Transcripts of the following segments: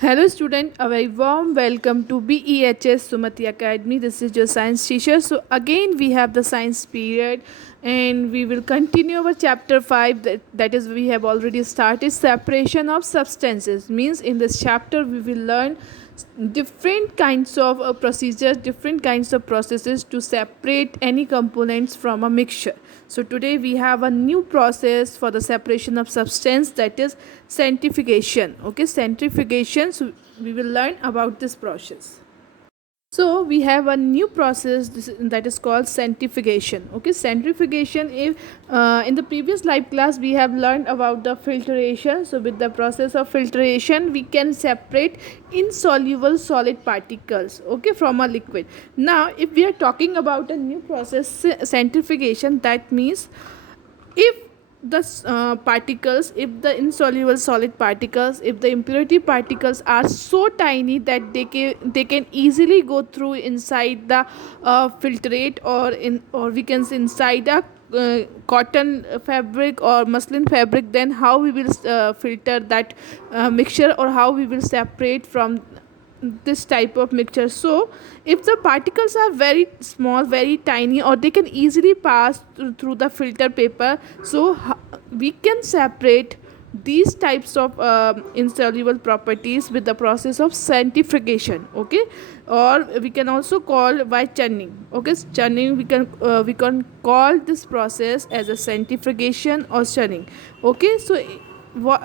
Hello student, a very warm welcome to BEHS Sumati Academy. This is your science teacher. So again we have the science period and we will continue our chapter 5 that is we have already started separation of substances. Means in this chapter we will learn different kinds of procedures, different kinds of processes to separate any components from a mixture. So today we have a new process for the separation of substance, that is centrifugation. Okay, centrifugation. So we will learn about this process. So we have a new process that is called centrifugation. Okay, centrifugation. If in the previous live class we have learned about the filtration. So with the process of filtration, we can separate insoluble solid particles. Okay, from a liquid. Now, if we are talking about a new process, centrifugation, that means if the particles, if the insoluble solid particles, if the impurity particles are so tiny that they can easily go through inside the filtrate, or we can say inside a cotton fabric or muslin fabric, then how we will filter that mixture, or how we will separate from this type of mixture. So if the particles are very small, very tiny, or they can easily pass through the filter paper, so we can separate these types of insoluble properties with the process of centrifugation. Okay, or we can also call by churning. Okay, churning, we can call this process as a centrifugation or churning. Okay, so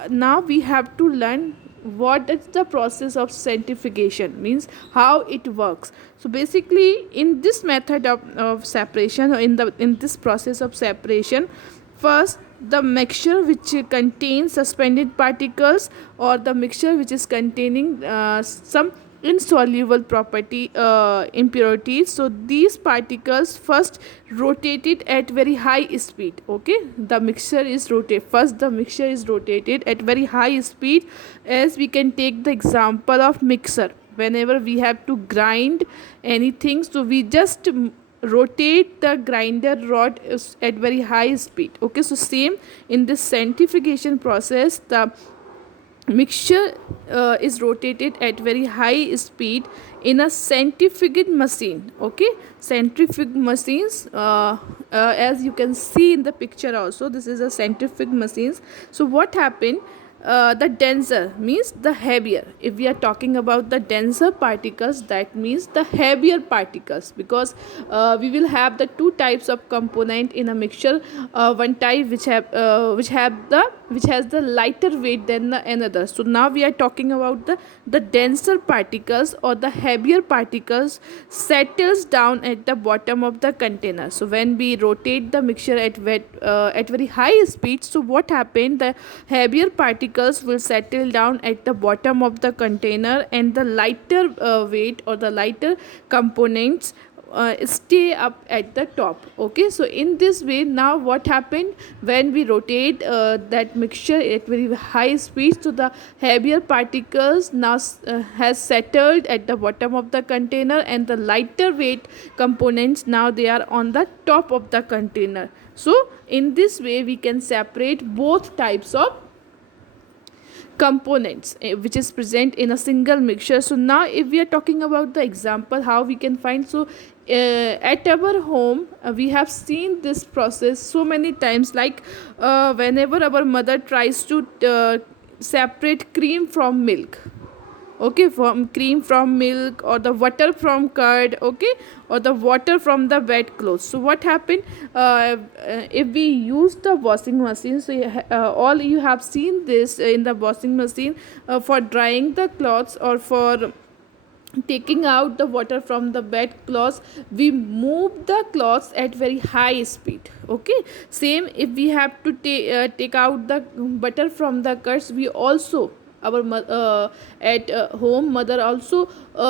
now we have to learn what is the process of centrifugation, means how it works. So basically in this method of separation, or in this process of separation, first the mixture which contains suspended particles, or the mixture which is containing some insoluble property impurities, so these particles first rotated at very high speed. Okay, the mixture is rotated at very high speed. As we can take the example of mixer, whenever we have to grind anything, so we just rotate the grinder rod at very high speed. Okay, so same in this centrifugation process, the mixture is rotated at very high speed in a centrifugal machine. Okay, centrifugal machines, as you can see in the picture also, this is a centrifugal machines. So what happened, the denser means the heavier. If we are talking about the denser particles, that means the heavier particles, because we will have the two types of component in a mixture. One type which has the lighter weight than the another. So now we are talking about the denser particles, or the heavier particles settles down at the bottom of the container. So when we rotate the mixture at very high speed, so what happened, the heavier particles will settle down at the bottom of the container, and the lighter weight, or the lighter components stay up at the top. Okay, so in this way, now what happened, when we rotate that mixture at very high speed, so the heavier particles now has settled at the bottom of the container, and the lighter weight components, now they are on the top of the container. So in this way we can separate both types of components which is present in a single mixture. So now if we are talking about the example how we can find, so at our home we have seen this process so many times, like whenever our mother tries to separate cream from milk. Okay, from cream from milk, or the water from curd. Okay, or the water from the wet clothes. So what happened, if we use the washing machine, so all you have seen this in the washing machine, for drying the clothes, or for taking out the water from the wet cloths, we move the cloths at very high speed. Okay, same if we have to take out the butter from the curds, we also, our at home mother also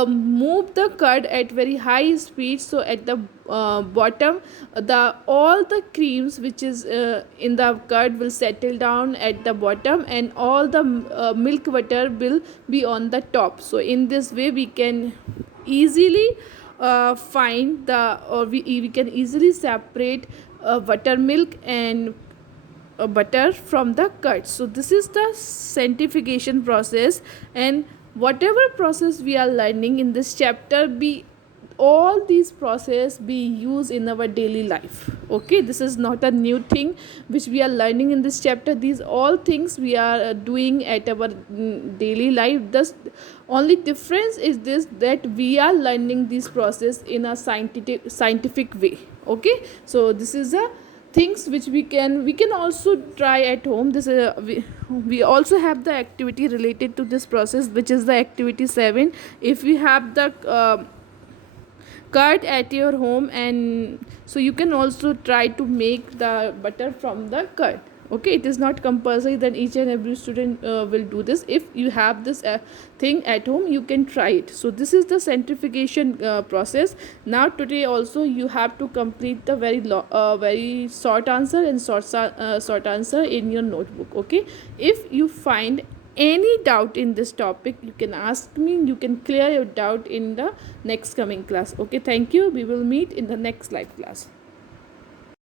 move the curd at very high speed. So at the bottom, the all the creams which is in the curd will settle down at the bottom, and all the milk butter will be on the top. So in this way we can easily find the, or we can easily separate buttermilk and butter from the curd. So this is the centrifugation process. And whatever process we are learning in this chapter, be all these process be used in our daily life. Okay, this is not a new thing which we are learning in this chapter. These all things we are doing at our daily life. The only difference is this, that we are learning this process in a scientific way. Okay, so this is a things which we can also try at home. We also have the activity related to this process, which is the activity 7. If we have the curd at your home, and so you can also try to make the butter from the curd. Okay, it is not compulsory that each and every student will do this. If you have this thing at home, you can try it. So this is the centrifugation process. Now today also you have to complete the very short answer and short answer in your notebook. Okay, if you find any doubt in this topic, you can ask me. You can clear your doubt in the next coming class. Okay, thank you. We will meet in the next live class.